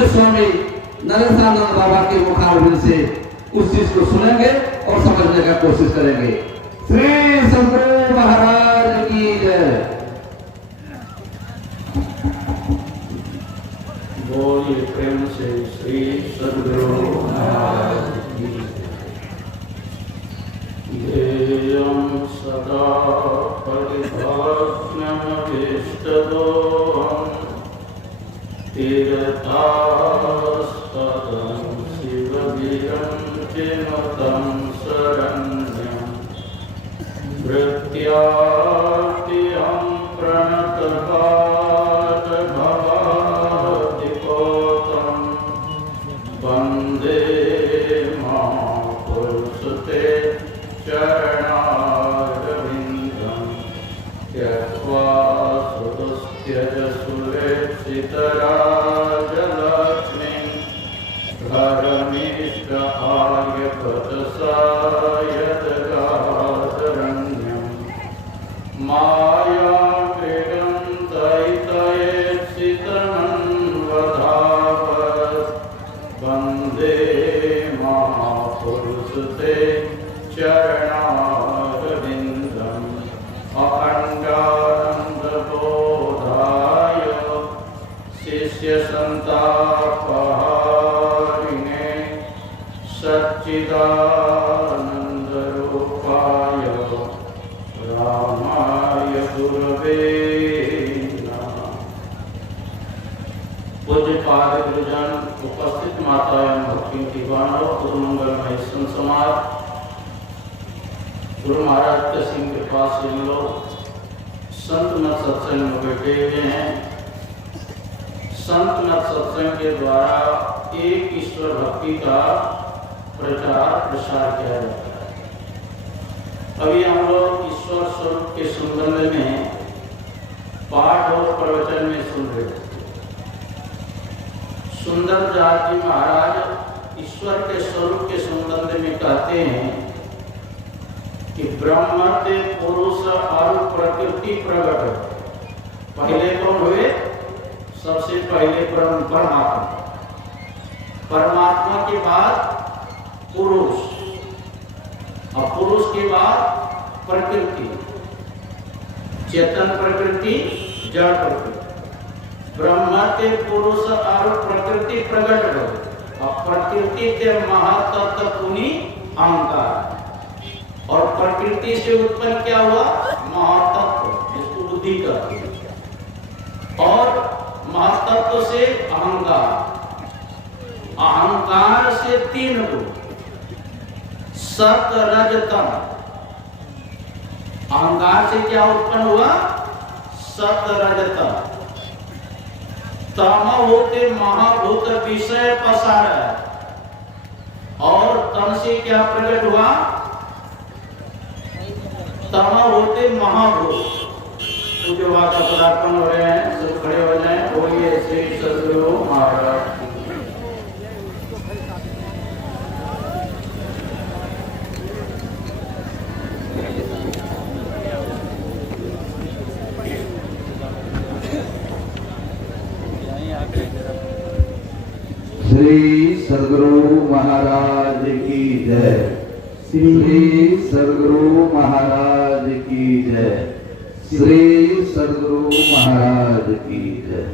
पूज्य स्वामी नरेंद्रानंद बाबा के मुखारबिंद से उस चीज को सुनेंगे और समझने का कोशिश करेंगे। श्री सद्गुरु महाराज की जय। बोलिए प्रेम से श्री सद्गुरु महाराज की ध्येयं सदा परिभवग्नमभीष्टदोहं तीर्थास्पदं शिववीरं चिनुतं शरण्यं भृत्याद्यं प्रणतपादभवादिपोतं वन्दे महापुरुषते चरणारविन्दं त्यक्त्वा सुदुस्त्यज सुरेक्षितराजलक्ष्मीं धर्मीष्ट आर्यपथसायदगाधरण्यं मायामृगं दैतयेक्षितमन्वधावत् वन्दे महापुरुषते चरणारविन्दम् अखण्डानन्दबोधाय शिष्यसन्तापहारिणे सच्चिदानन्दरूपाय रामाय गुरवे नमः। पूज्यपाद गुरुजन, उपस्थित माता एवं भक्ति की बाणों, गुरु मंगलमय संसमाज, गुरु महाराज के सिंह के पास से हम लोग संत मत सत्संग में बैठे हुए हैं। संत मत सत्संग के द्वारा एक ईश्वर भक्ति का प्रचार प्रसार किया जाता है। अभी हम लोग ईश्वर स्वरूप के संबंध में पाठ और प्रवचन में सुन रहे थे। सुंदरदास जी महाराज ईश्वर के स्वरूप के संबंध में कहते हैं कि ब्रह्म से पुरुष और प्रकृति प्रकट है। पहले कौन हुए? सबसे पहले परमात्मा, परमात्मा के बाद पुरुष, और पुरुष के बाद प्रकृति, चेतन प्रकृति, जड़ प्रकृति। ब्रह्म से पुरुष और प्रकृति प्रकट हो, और प्रकृति के महातत्व पुनि अहंकार, और प्रकृति से उत्पन्न क्या हुआ? महातत्व, जिसको बुद्धि कहते हैं, और महातत्व से अहंकार, अहंकार से तीन गुण, सत रज तम। अहंकार से क्या उत्पन्न हुआ? सत रज तम। तम होते महाभूत विषय पसार, और तम से क्या प्रकट हुआ? तम होते महाभूत। तो जो बात का पदार्पण हो रहे हैं, सब खड़े हो जाएं। बोलिए श्री सद्गुरु महाराज। श्री सद्गुरु महाराज की जय। श्री सद्गुरु महाराज की जय। श्री सद्गुरु महाराज की जय।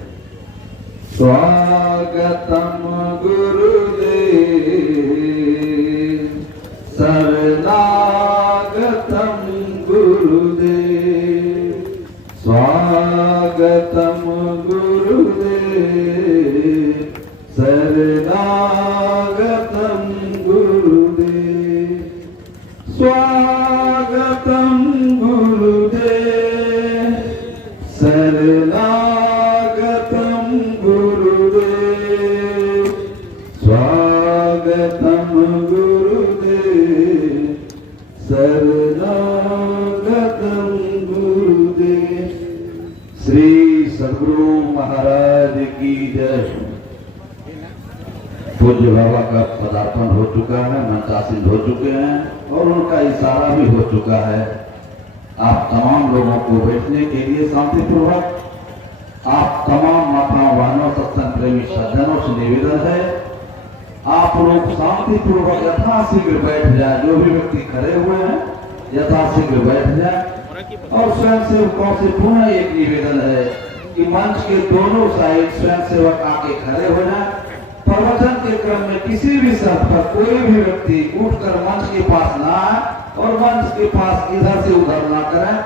स्वागतम गुरुदेव, शरणागतम गुरुदेव, स्वागतम गुरुदेव, शरणागतम गुरुदेव, स्वागतम गुरुदेव, शरणागतम गुरुदेव, स्वागतम गुरुदेव, शरणागतम गुरुदेव। श्री सद्गुरु महाराज की जय। पूज्य बाबा का पदार्पण हो चुका है, मंचासीन हो चुके हैं और उनका इशारा भी हो चुका है। आप तमाम लोगों को बैठने के लिए शांतिपूर्वक आप तमाम माताओं बहनों सत्संग प्रेमी सज्जनों से निवेदन है, आप लोग शांति पूर्वक यथाशीघ्र बैठ जाए। जो भी व्यक्ति खड़े हुए हैं यथाशीघ्र बैठ जाए। और स्वयं सेवकों से पुनः एक निवेदन है कि मंच के दोनों साइड स्वयं सेवक आके खड़े हो जाए। प्रवचन के क्रम में किसी भी शब्द पर कोई भी व्यक्ति उठकर मंच के पास ना आए और मंच के पास इधर से उधर ना करें।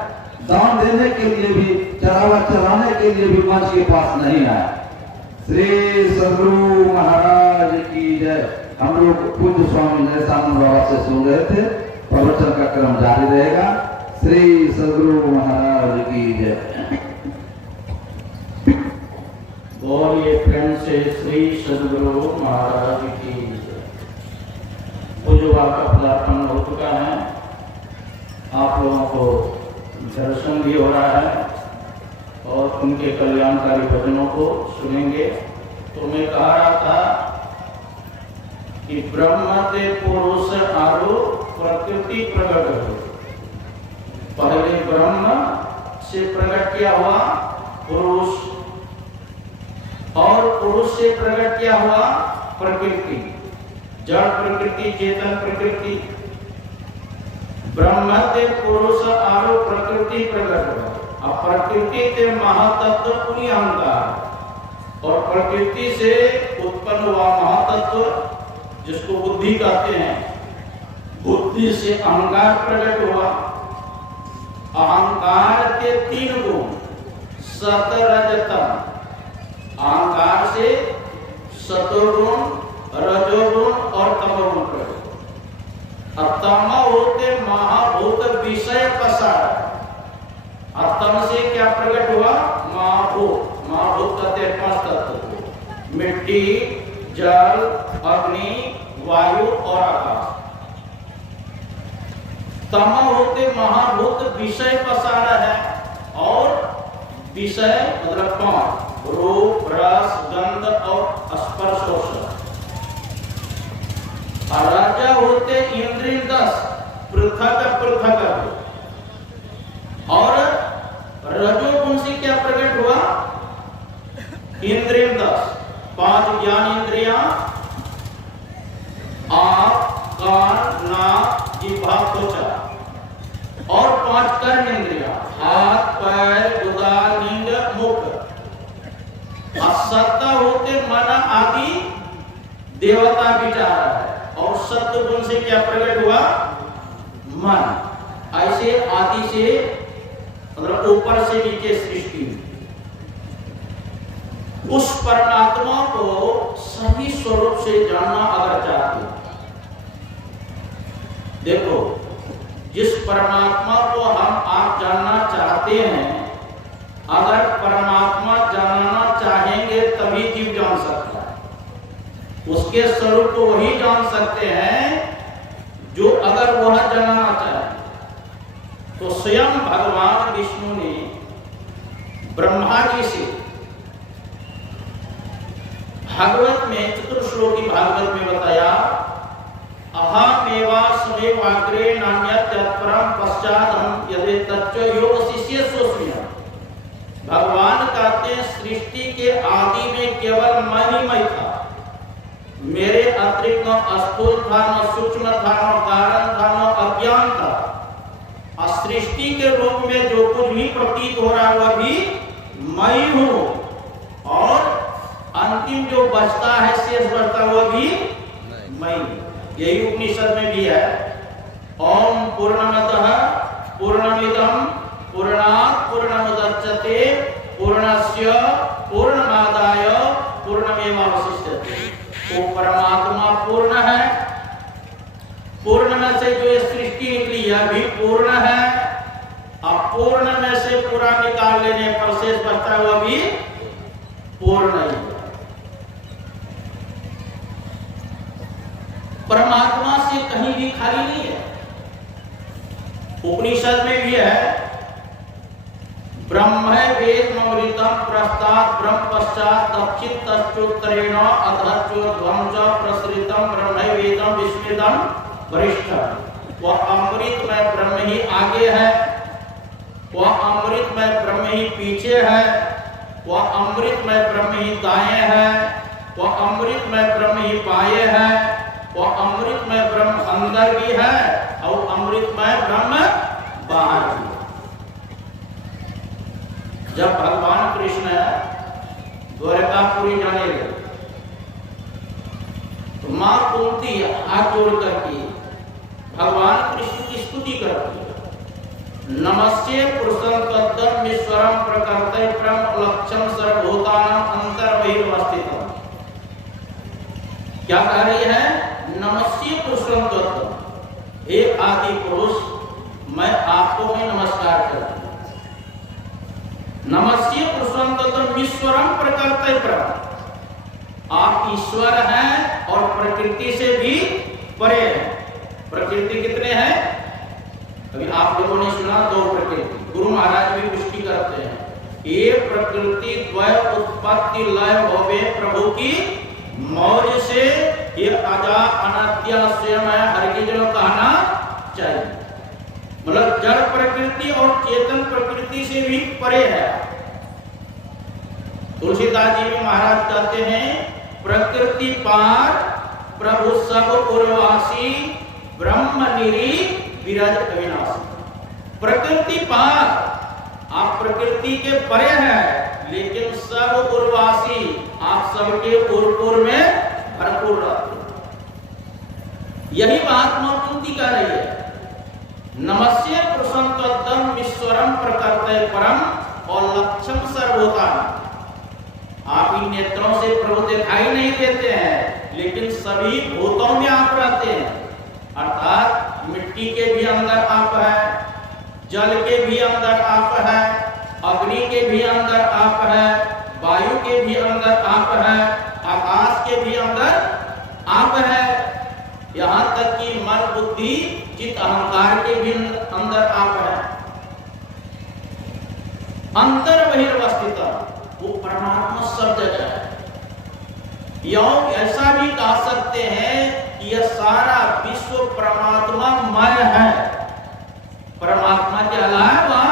दान देने के लिए भी, चढ़ावा चढ़ाने के लिए भी मंच के पास नहीं आए। श्री सदगुरु महाराज की जय। हम लोग पूज्य स्वामी नरेशानंद बाबा से सुन रहे थे, प्रवचन का क्रम जारी रहेगा। श्री सदगुरु महाराज की जय। बोलिए प्रेम से श्री सदगुरु महाराज की जय। पूजवा का पदार्पण हो चुका है, आप लोगों को दर्शन भी हो रहा है और उनके कल्याणकारी भजनों को सुनेंगे। तो मैं कह रहा था कि ब्रह्म ते पुरुष आरु प्रकृति प्रकट हो। पहले ब्रह्म से प्रकट किया हुआ पुरुष, और पुरुष से प्रकट किया हुआ प्रकृति, जड़ प्रकृति, चेतन प्रकृति। ब्रह्म ते पुरुष आरु प्रकृति प्रकट हुआ। अब प्रकृति ते महातत्व पुनि अहंकार, और प्रकृति से उत्पन्न हुआ महातत्व जिसको बुद्धि कहते हैं, बुद्धि से अहंकार प्रकट हुआ। अहंकार के 3 गुण सत रज तम। अहंकार से सतोगुण, रजोगुण और तमोगुण प्रकट। तम होते महाभूत विषय पसार। तम से क्या प्रकट हुआ? महाभूत। महाभूत कहते हैं 5 तत्व, मिट्टी, जल, अग्नि, वायु और आकाश। तम होते महाभूत विषय पसार है, और विषय मतलब 5, रूप, रस, गंध और स्पर्श। राजा होते इंद्रिय 10 पृथक पृथक, और रजोगुण से क्या प्रकट हुआ? इंद्रिय 10, 5 ज्ञान इंद्रियां, आंख, कान, नाक, जिह्वा, त्वचा, और 5 कर्म इंद्रियां, हाथ, पैर, गुदा, नींद, मुख। सत्ता होते मन आदि देवता विचार है, और सत्व गुण से क्या प्रकट हुआ? मन। ऐसे आदि से मतलब ऊपर से नीचे सृष्टि। उस परमात्मा को सही स्वरूप से जानना अगर चाहते हो, देखो जिस परमात्मा को हम आप जानना चाहते हैं, अगर परमात्मा जानना चाहेंगे तभी जीव जान सकता है। उसके स्वरूप को वही जान सकते हैं जो अगर वह जानना चाहे। तो स्वयं भगवान विष्णु ने ब्रह्मा जी से भागवत में, चतुर्श्लोकी भागवत में बताया, अहमेवा समेवाग्रे नान्यत् तत्परं पश्चादहं यदि तच्च योग शिष्यस्योऽस्मि। भगवान कहते हैं सृष्टि के आदि में केवल मैं ही मैं था, मेरे अतिरिक्त न स्थूल था, न सूक्ष्म था, न कारण था, न अज्ञान था। सृष्टि के रूप में जो कुछ भी प्रतीत हो रहा है वह भी मैं ही हूं, और अंतिम जो बचता है, शेष बचता हुआ भी मैं। यही उपनिषद में भी है, ओम पूर्णमतः पूर्णमिदं पूर्णात् पूर्णमुदच्यते पूर्णस्य पूर्णमादाय पूर्णमेवावशिष्यते। वो परमात्मा पूर्ण है, पूर्ण में से जो सृष्टि निकली है भी पूर्ण है, अपूर्ण में से पूरा निकाल लेने पर शेष बचता हुआ भी पूर्ण ही है। परमात्मा से कहीं भी खाली नहीं है। उपनिषद में भी है, ब्रह्म वेदमृतम प्रस्तात् ब्रह्म पश्चात् दक्षिण तच्चोत्तरेण अधच्चोध्वं च प्रसृतम ब्रह्म वेदम विस्मृतम वरिष्ठ। वह अमृत में ब्रह्म ही आगे है, वह अमृत में ब्रह्म ही पीछे है, वह अमृतमय ब्रह्म ही दाएं है, वह अमृतमय ब्रह्म ही बाएं है, वह अमृतमय ब्रह्म अंदर भी है और अमृतमय ब्रह्म बाहर भी है। जब भगवान कृष्ण द्वारकापुरी जाने लगे तो मां कुंती हाथ जोड़ करके भगवान कृष्ण की स्तुति करती है। नमस्ते पुरुषं तद्दम ईश्वरं प्रकृते ब्रह्म लक्ष्यम सर्वभूतानां अंतर्बहिर्वस्थितम्। क्या कह रही है? नमस्ते पुरुषं तद्दम, हे आदि पुरुष, मैं आपको मैं नमस्कार करती हूँ। नमस्ते पुरुषं तद्दम ईश्वरं प्रकृते ब्रह्म, आप ईश्वर हैं और प्रकृति से भी परे हैं। प्रकृति कितने हैं? अभी आप लोगों ने सुना 2 प्रकृति, गुरु महाराज भी पुष्टि करते हैं। ये प्रकृति द्वय उत्पत्ति लय होवे प्रभु की मौज से, ये अजा अनाद्या स्वयं है, हर की जगह कहना चाहिए। मतलब जड़ प्रकृति और चेतन प्रकृति से भी परे है। तुलसीदास जी भी महाराज कहते हैं, प्रकृति पार प्रभु सब उर्वासी, ब्रह्म निरी विरज अविनाशी। प्रकृति पार, आप प्रकृति के परे हैं, लेकिन सब उर्वासी, आप सबके उर्पुर में भरपूर रहते हैं। यही बात मां कुंती कह रही है। नमस्ते पुरुषं तद्दम ईश्वरं प्रकृते परम और लक्ष्यम सर्वभूतानां। आप इन नेत्रों से प्रभु दिखाई नहीं देते हैं, लेकिन सभी भूतों में आप रहते हैं। अर्थात मिट्टी के भी अंदर आप है, जल के भी अंदर आप है, अग्नि के भी अंदर आप है, वायु के भी अंदर आप है, आकाश के भी अंदर आप है, यहाँ तक कि मन बुद्धि चित्त अहंकार के भी अंदर आप है। अंतर बहिर्वस्थित, वो परमात्मा सब जगह है। योग ऐसा भी कह सकते हैं कि यह सारा विश्व परमात्मामय है। परमात्मा के अलावा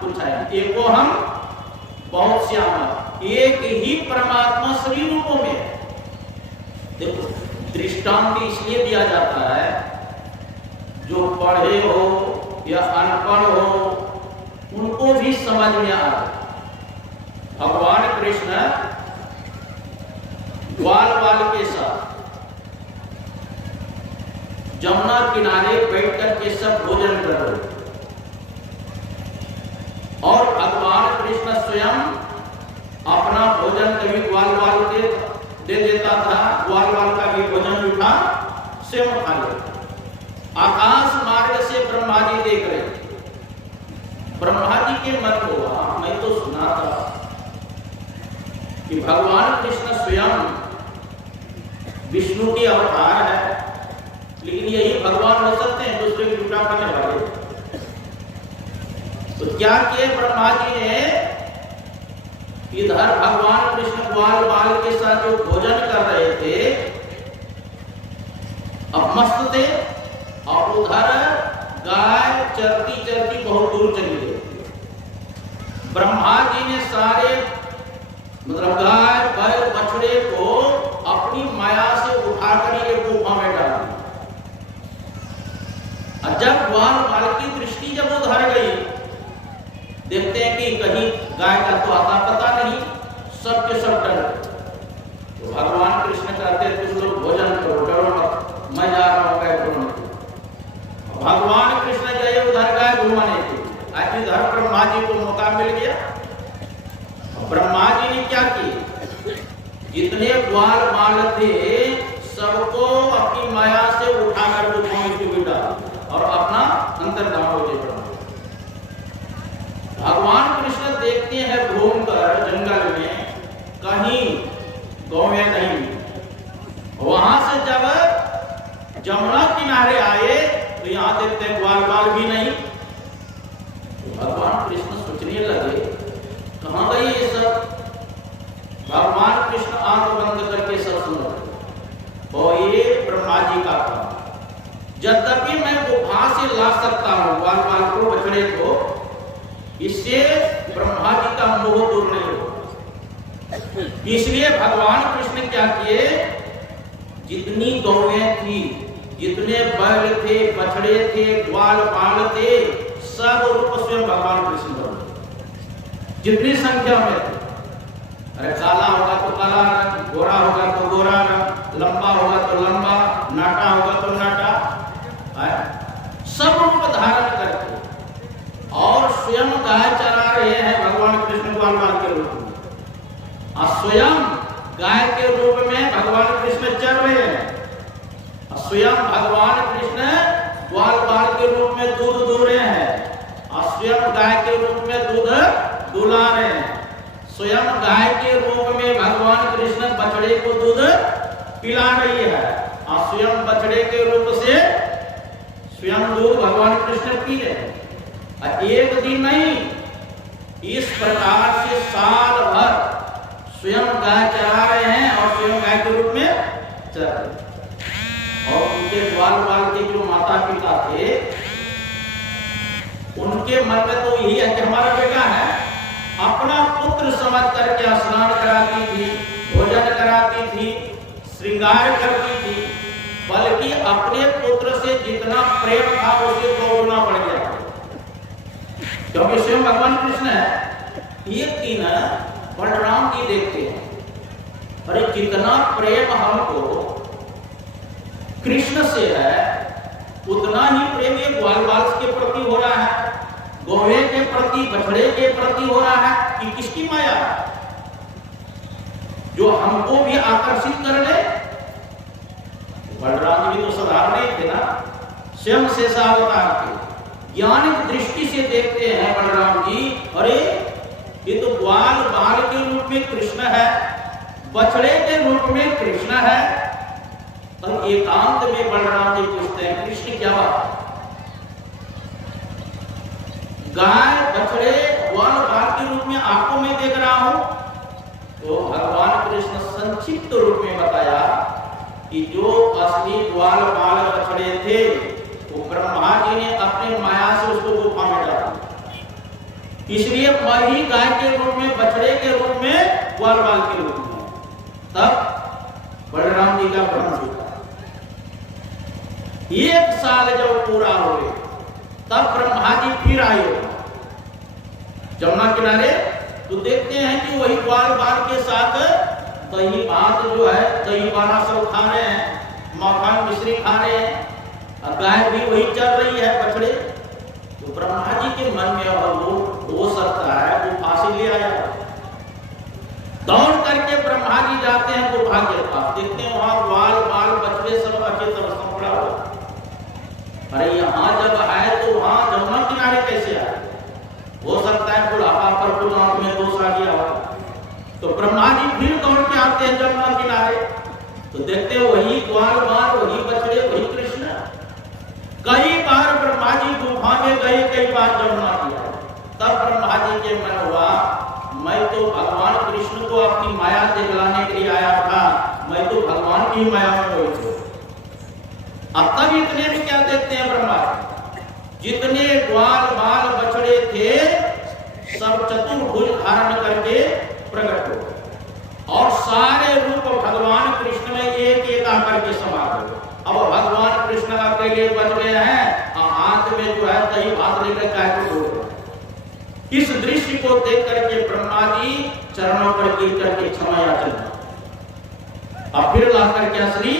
कुछ है, एको हम बहुत श्याम, एक ही परमात्मा सभी रूपों में है। देखो, दृष्टांत इसलिए दिया जाता है, जो पढ़े हो या अनपढ़ हो उनको भी समझ में आ जाए। भगवान कृष्ण ग्वाल के साथ जमुना किनारे बैठकर के सब भोजन कर रहे थे और भगवान कृष्ण स्वयं अपना भोजन कभी ग्वाल के दे देता था, ग्वाल का भी भोजन उठा स्वयं खा लेता। आकाश मार्ग से ब्रह्मा जी देख रहे थे। ब्रह्मा जी के मन हुआ, मैं तो सुना था कि भगवान कृष्ण स्वयं विष्णु के अवतार है, लेकिन यही भगवान हो सकते हैं दूसरे की झूठा करने वाले। तो क्या किए ब्रह्मा जी ने, इधर भगवान कृष्ण ग्वाल के साथ जो भोजन कर रहे थे, अब मस्त थे, और उधर गाय चरती चरती बहुत दूर चली गई। ब्रह्मा जी ने सारे मतलब गाय बैल बछड़े को अपनी माया से उठाकर एक गुफा में डाल दिया। जब ग्वाल की दृष्टि जब उधर गई, देखते हैं कि कहीं गाय का तो आता पता नहीं, सब के सब डर। तो भगवान कृष्ण कहते हैं, कुछ लोग भोजन करो, डरो मत, मैं जा रहा हूं गाय ढूंढने। भगवान कृष्ण गए उधर गाय घुमाने के, आज इधर ब्रह्मा जी को मौका मिल गया। ब्रह्मा जी ने क्या किया, जितने ग्वाल बाल थे सबको अपनी माया से उठाकर बिठा और अपना अंतर्धान हो गया। भगवान कृष्ण देखते हैं घूमकर जंगल में, कहीं गाँव में नहीं, वहां से जब जमुना किनारे आए तो यहाँ देखते हैं ग्वाल बाल भी नहीं। तो भगवान कृष्ण सोचने लगे, कहाँ गई ये सब। भगवान कृष्ण आंख बंद करके सब सुन रहे, और ये ब्रह्मा जी का काम। यद्यपि मैं गुफा से ला सकता हूँ ग्वाल को, बछड़े को, इससे ब्रह्मा जी का मोह दूर नहीं होगा। इसलिए भगवान कृष्ण क्या किए, जितनी गौएं थी, जितने बैल थे, बछड़े थे, ग्वाल बाल थे, सब रूप स्वयं भगवान कृष्ण बने, जितनी संख्या में थे। अरे काला होगा तो काला रंग, गोरा होगा तो गोरा रंग, लंबा होगा तो लंबा, नाटा होगा तो नाटा, सब रूप धारण करके और स्वयं गाय चरा रहे हैं भगवान कृष्ण ग्वाल बाल के रूप में, और स्वयं गाय के रूप में भगवान कृष्ण चल रहे हैं, स्वयं भगवान कृष्ण ग्वाल बाल के रूप में दूध दूह रहे हैं, और स्वयं गाय के रूप में दूध दुला रहे हैं, स्वयं गाय के रूप में भगवान कृष्ण बछड़े को दूध पिला रही है, और स्वयं बछड़े के रूप से स्वयं दूध भगवान कृष्ण पी रहे हैं। एक दिन नहीं, इस प्रकार से साल भर स्वयं गाय चरा रहे हैं और स्वयं गाय के रूप में चल रहे हैं। और उनके ग्वाल बाल के जो माता पिता थे, उनके मन में तो यही है कि हमारा बेटा है, अपना पुत्र समझ करके स्नान कराती थी, भोजन कराती थी, श्रृंगार करती थी, बल्कि अपने पुत्र से जितना प्रेम था उसे 2 गुना बढ़ गया, क्योंकि स्वयं भगवान कृष्ण है। एक दिन बलराम जी देखते हैं, अरे जितना प्रेम हमको कृष्ण से है, उतना ही प्रेम ये ग्वाल बाल के प्रति हो रहा है, गौवे के प्रति, बछड़े के प्रति हो रहा है, कि किसकी माया जो हमको भी आकर्षित कर ले। बलराम जी तो साधारण नहीं थे ना, स्वयं शेषावतार थे, ज्ञान की दृष्टि से देखते हैं बलराम जी, अरे ये तो ग्वाल बाल के रूप में कृष्ण है, बछड़े के रूप में कृष्ण है। और एकांत में बलराम जी पूछते हैं, कृष्ण क्या बात, गाय बछड़े ग्वाल बाल के रूप में आपको मैं देख रहा हूं। तो भगवान कृष्ण संक्षिप्त रूप में बताया कि जो असली ग्वाल बाल बछड़े थे, वो ब्रह्मा जी ने अपने माया से उसको गुफा में डाला, इसलिए वही गाय के रूप में, बछड़े के रूप में, ग्वाल बाल के रूप में। तब बलराम जी का भ्रम छूटा। 1 साल जब पूरा हो गए, तब ब्रह्मा जी फिर आए जमुना किनारे, तो देखते हैं कि वही ग्वाल बाल के साथ दही भात जो है, दही बाला सब खा रहे हैं, मक्खन मिश्री खा रहे हैं, गाय भी वही चल रही है, बछड़े। तो ब्रह्मा जी के मन में अब वो हो सकता है वो फांसी ले आया। दौड़ करके ब्रह्मा जी जाते हैं गुफा के पास, देखते हैं वहां ग्वाल बाल बछड़े सब अच्छे तरह से पड़ा हुआ। अरे यहाँ जब आए तो वहां जमुना किनारे कैसे आए, हो सकता है बुढ़ापा पर कुछ आंख में दोष आ गया हो। तो ब्रह्मा जी फिर दौड़ के आते हैं जमुना किनारे, तो देखते हैं वही ग्वाल बाल, वही बछड़े, वही कृष्ण। कई बार ब्रह्मा जी गुफा में गए, कई बार जमुना किया, तब ब्रह्मा जी के मन हुआ, मैं तो भगवान कृष्ण को अपनी माया दिखलाने के लिए आया था, मैं तो भगवान की माया में हुई थी। अब तब इतने में क्या देखते हैं ब्रह्मा जी, जितने ग्वाल बाल बछड़े थे सब चतुर्भुज धारण करके प्रकट हो, और सारे रूप भगवान कृष्ण में एक एक आकर के समा गए। अब भगवान कृष्ण अकेले बच गए हैं, और हाथ में जो है दही भात लेकर गाय को दौड़। इस दृश्य को देख करके ब्रह्मा जी चरणों पर गिर करके क्षमा याचना, अब फिर ला करके श्री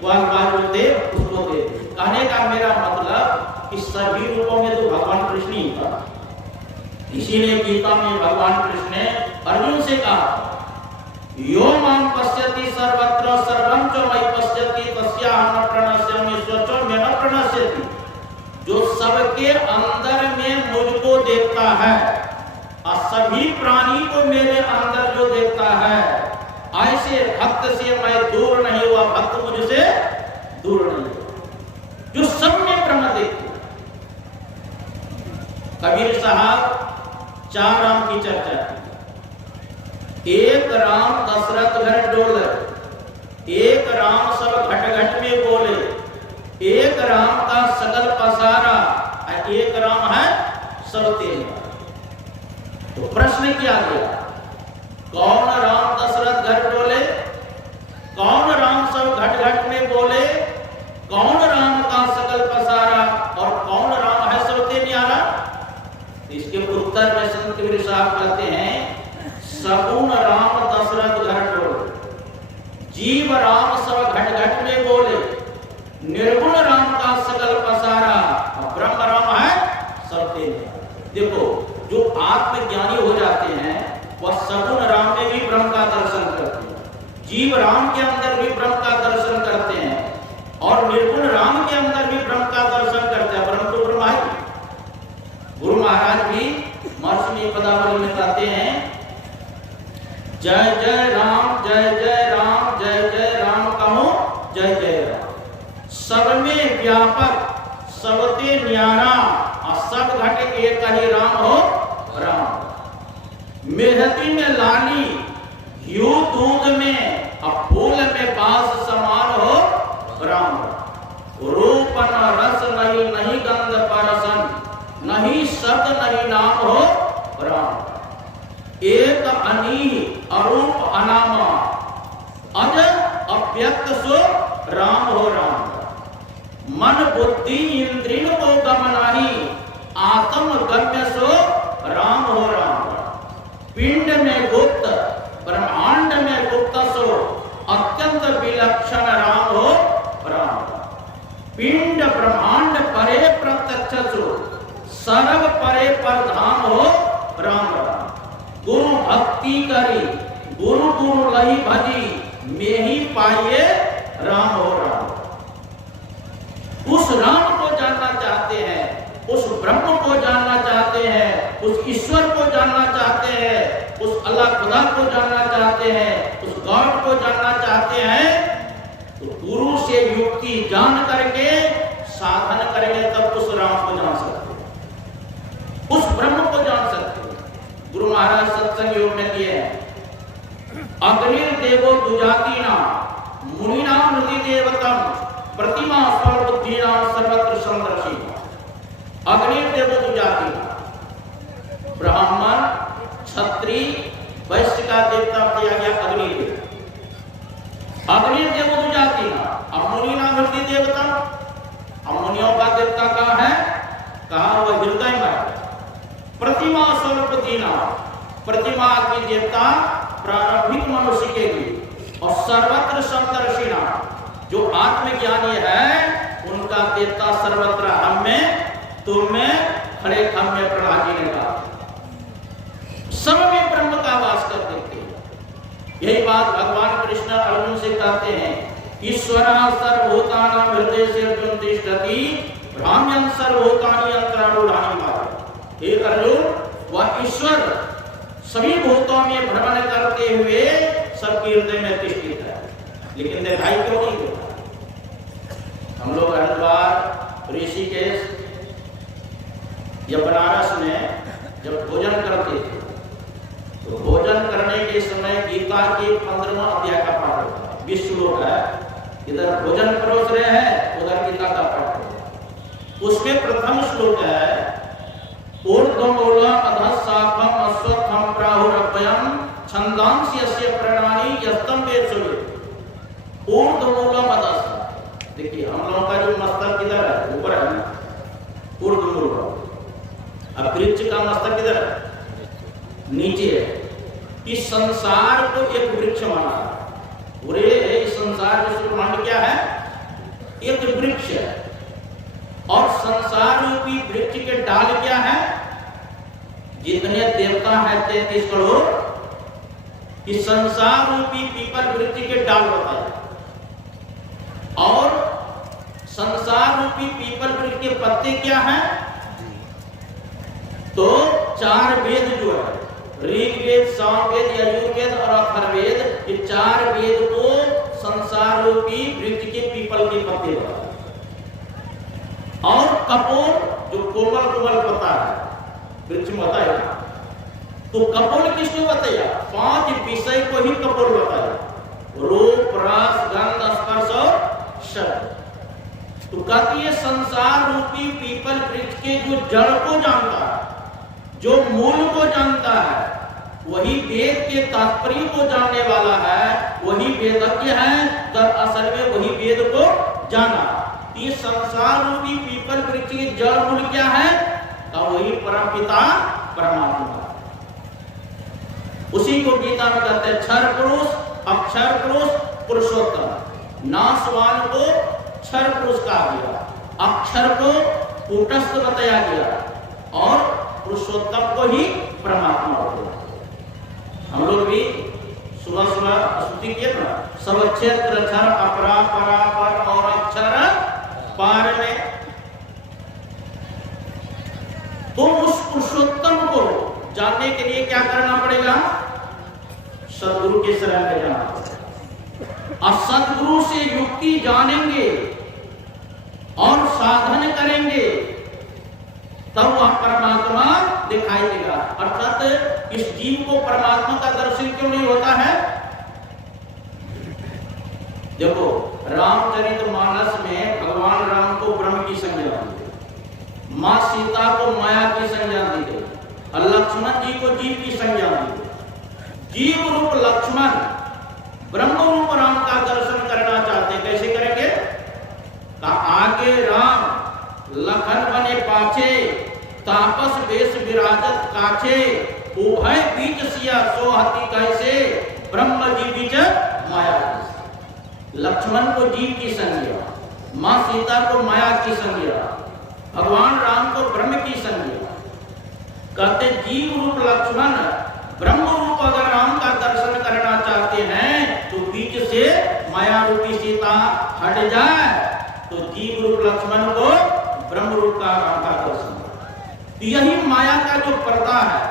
ग्वाल बाल दे उसको दे। कहने का मेरा मतलब कि सभी रूपों में तो भगवान कृष्ण ही था। इसीलिए गीता में भगवान कृष्ण ने अर्जुन से कहा, यो मां पश्यति सर्वत्र सर्वं च मयि पश्यति तस्याहं न प्रणश्यामि स्वचो में न प्रणश्यति। जो सबके अंदर में मुझको देखता है और सभी प्राणी को मेरे अंदर जो देखता है, ऐसे भक्त से मैं दूर नहीं हुआ, भक्त मुझसे दूर नहीं हुआ, जो सब में ब्रह्म देखते। कबीर साहब 4 राम की चर्चा की। एक राम दशरथ घर डोले, एक राम सब घट घट में बोले, एक राम का सकल पसारा, एक राम है सब तेरा। तो प्रश्न किया गया, कौन राम दशरथ जीव राम सब घट घट में बोले, निर्गुण राम का सकल पसारा, ब्रह्म राम है सब तेरे। देखो जो आत्मज्ञानी हो जाते हैं वह सगुण राम में भी ब्रह्म का दर्शन करते हैं, जीव राम के अंदर भी ब्रह्म का दर्शन करते हैं और निर्गुण राम के अंदर भी ब्रह्म का दर्शन करते हैं। ब्रह्म तो ब्रह्म है। गुरु महाराज भी महर्षि पदावली में कहते हैं, जय जय राम जय जय राम जय जय राम कहो जय जय राम। सब में व्यापक सबते न्यारा और सब घट एक ही राम हो राम। मेहदी में लाली घी दूध में और फूल में बास समान हो राम। रूपन रस नहीं नहीं गंध परसन, नहीं शब्द नहीं नाम हो राम। एक अनी अरूप अनामा, अज अव्यक्त सो राम हो राम। मन बुद्धि इंद्रिय को गम नहीं, आत्म गम्य सो राम हो राम। पिंड में गुप्त ब्रह्मांड में गुप्त सो अत्यंत विलक्षण राम हो राम। पिंड ब्रह्मांड परे प्रत्यक्ष सो सर्व परे प्रधान हो राम राम। गुरु भक्ति करी गुरु गुरु लही भजी, में ही पाइए राम हो राम। उस राम को जानना चाहते हैं, उस ब्रह्म को जानना चाहते हैं, उस ईश्वर को जानना चाहते हैं, उस अल्लाह खुदा को जानना चाहते हैं, उस गॉड को जानना चाहते हैं, तो गुरु से युक्ति जान करके साधन करेंगे तब उस राम को जान सकते हैं, उस ब्रह्म को जान सकते हैं। गुरु महाराज सत्संग योग में दिए हैं, अग्निर्देवो दुजातीना मुनिनाम नृति देवतम प्रतिमा स्वर बुद्धिनाम सर्वत्र समदर्शी। अग्निर्देवो दुजातीना, ब्राह्मण क्षत्रिय वैश्य का देवता दिया गया अग्निदेव। अग्निदेवो दुजातीना, अब मुनिनाम नृति देवतम, अब मुनियों का देवता कहाँ है? कहा वह हृदय में है। प्रतिमा स्वर बुद्धिना, प्रतिमा की देवता प्रारंभिक मनुष्य के लिए, और सर्वत्र समदर्शिना, जो आत्मज्ञानी है उनका देवता सर्वत्र हम में तुम में खड़े हम में प्रहलाद जी ने कहा, सब में ब्रह्म का वास कर देते हैं। यही बात भगवान कृष्ण अर्जुन से कहते हैं, ईश्वरः सर्वभूतानां हृदये से अर्जुन तिष्ठति भ्राम्यन् सर्वभूतानि अंतरारूढ़ानि माया। हे अर्जुन, वह ईश्वर सभी भूतों में भ्रमण करते हुए सबके हृदय में तिष्ठित है, लेकिन दिखाई क्यों नहीं देता? हम लोग हरिद्वार ऋषिकेश या बनारस में जब भोजन करते थे तो भोजन करने के समय गीता के 15वां अध्याय का पाठ होता है। 20 श्लोक है, इधर भोजन परोस रहे हैं, उधर गीता का पाठ होता है। उसके प्रथम श्लोक है, ऊर्ध्वमूलम् अधः शाखम् अश्वत्थम् प्राहुरभयम् छन्दांसि यस्य प्रणानि यस्तं वेद सूर्य। ऊर्ध्वमूलम् अधः, देखिए हम लोगों का जो मस्तक किधर है? ऊपर है ना, ऊर्ध्वमूल। अब वृक्ष का मस्तक किधर है? नीचे है। इस संसार को एक वृक्ष माना है, पूरे इस संसार में ब्रह्मांड क्या है? एक वृक्ष है। और संसार रूपी वृक्ष के डाल क्या है? जितने देवता है 33 करोड़, इस संसार रूपी पीपल वृक्ष के डाल बताए। और संसार रूपी पीपल वृक्ष के पत्ते क्या हैं? तो 4 वेद जो है, ऋग्वेद, सामवेद, यजुर्वेद और अथर्ववेद, ये 4 वेद को संसार रूपी वृक्ष के पीपल के पत्ते बताए। और कपोल जो कोमल कोमल पत्ता है वृक्ष में होता है, तो कपोल किसको बताया? 5 विषय को ही कपोल बताया, रूप, रस, गंध, स्पर्श और शब्द। तो कहती है संसार रूपी पीपल वृक्ष के जो जड़ को जानता है, जो मूल को जानता है, वही वेद के तात्पर्य को जानने वाला है, वही वेदज्ञ है। दरअसल में वही वेद को जाना। ये संसार रूपी पीपल वृक्ष की जड़ मूल क्या है? तो वही परमपिता परमात्मा। उसी को गीता में कहते हैं क्षर पुरुष, अक्षर पुरुष, पुरुषोत्तम, नासवान को क्षर पुरुष कहा गया, अक्षर को कूटस्थ बताया गया और पुरुषोत्तम को ही परमात्मा बताया। हम लोग भी सुबह सुबह स्तुति किए ना, सब क्षेत्र क्षर अपरा परापर और अक्षर पार में। तो उस पुरुषोत्तम को जानने के लिए क्या करना पड़ेगा? सदगुरु के शरण में जाना पड़ेगा। और सदगुरु से युक्ति जानेंगे और साधन करेंगे तब वह परमात्मा दिखाई देगा। अर्थात इस जीव को परमात्मा का दर्शन क्यों नहीं होता है? देखो, रामचरितमानस में भगवान राम को ब्रह्म की संज्ञा दी गई, मां सीता को माया की संज्ञा दी गई और लक्ष्मण जी को जीव की संज्ञा दी गई। जीव रूप लक्ष्मण ब्रह्म रूप राम का दर्शन करना चाहते, कैसे करेंगे? आगे राम लखन बने पाछे, तापस वेश विराजत काछे, उभय बीच सिया सोहति कैसे, ब्रह्म जी बीच माया। लक्ष्मण को जीव की संज्ञा, मां सीता को माया की संज्ञा, भगवान राम को ब्रह्म की संज्ञा। कहते जीव रूप लक्ष्मण ब्रह्म रूप अगर राम का दर्शन करना चाहते हैं तो बीच से माया रूपी सीता हट जाए तो जीव रूप लक्ष्मण को ब्रह्म रूप का राम का दर्शन। तो यही माया का जो पर्दा है,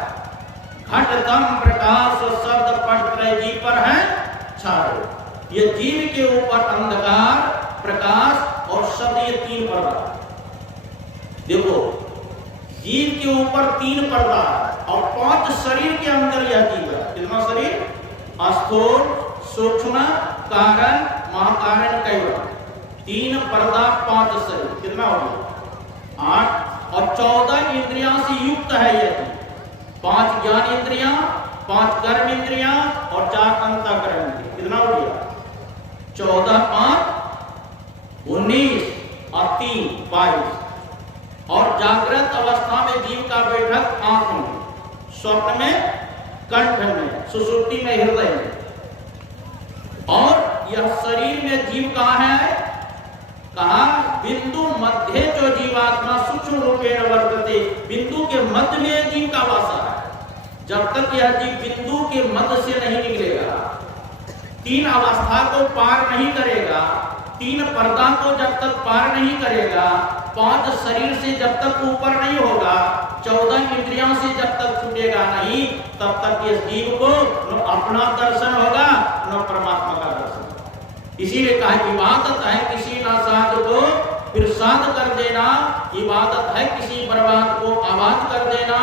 घट दम प्रकाश शब्द पट त्रय जीव पर है छाए। ये जीव के ऊपर अंधकार, प्रकाश और शब्द, ये तीन पर्दा। देखो, जीव के ऊपर तीन पर्दा और 5 शरीर के अंदर यह जीव है। कितना शरीर? स्थूल, सूक्ष्म, कारण, महाकारण, कैवल। 3 पर्दा 5 शरीर, कितना हो गया? 8 और 14 इंद्रियां से युक्त है यह। 5 ज्ञान इंद्रियां, 5 कर्म इंद्रियां और 4 अंतःकरण इंद्रियां। कितना हो गया? 14 5 19 और 3 22। और जागृत अवस्था में जीव का बैठक आंख में, स्वप्न में कंठ में, सुषुप्ति में हृदय में। और यह शरीर में जीव कहाँ है? कहा बिंदु मध्य जो जीवात्मा सूक्ष्म रूपेण वर्तते, बिंदु के मध्य में जीव का वासा है। जब तक यह जीव बिंदु के मध्य से नहीं निकलेगा, 3 अवस्था को पार नहीं करेगा, 3 पर्दा को जब तक पार नहीं करेगा, 5 शरीर से जब तक ऊपर नहीं होगा, 14 इंद्रियों से जब तक छूटेगा नहीं, तब तक इस जीव को न अपना दर्शन होगा न परमात्मा का दर्शन। इसीलिए कहा इबादत है किसी नासाद को फिर साध कर देना, इबादत है किसी बर्बाद को आबाद कर देना।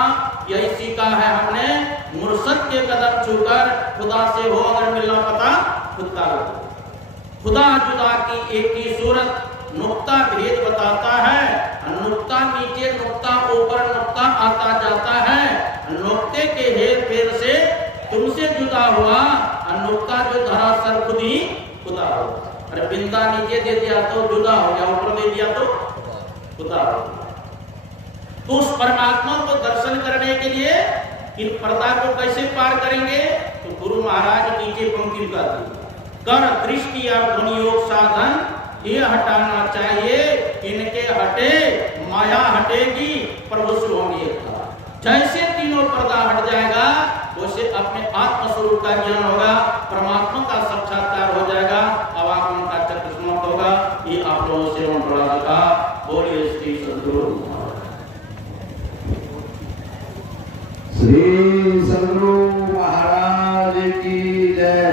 यही सीखा है हमने मुर्शद के कदम छूकर, खुदा से हो अगर मिलना पता खुद का। खुदा जुदा की एक ही सूरत, नुक्ता भेद बताता है। नुक्ता नीचे, नुक्ता ऊपर, नुक्ता आता जाता है। नुक्ते के हेर फेर से तुमसे जुदा हुआ, नुक्ता जो धरा सर खुद ही खुदा हो। अरे बिंदा नीचे दे दिया तो जुदा हो गया, ऊपर दे दिया तो खुदा हो। तो उस परमात्मा को दर्शन करने के लिए इन पर्दा को कैसे पार करेंगे? तो गुरु महाराज नीचे पंक्ति का कर दृष्टि और ध्वनि योग साधन ये हटाना चाहिए, इनके हटे माया हटेगी, प्रभु से होंगे। जैसे तीनों पर्दा हट जाएगा वैसे अपने आत्म स्वरूप का ज्ञान होगा, परमात्मा का साक्षात्कार हो जाएगा, अवागमन का चक्र समाप्त होगा। ये आप लोगों से हम पढ़ा का बोलिए श्री सद्गुरु महाराज की जय।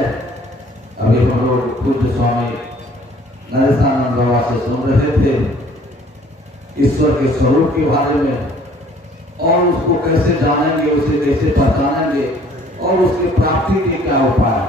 अभी हम लोग पूज्य स्वामी नरेशानंद बाबा से सुन रहे थे ईश्वर के स्वरूप के बारे में, और उसको कैसे जानेंगे, उसे कैसे पहचानेंगे और उसकी प्राप्ति के क्या उपाय।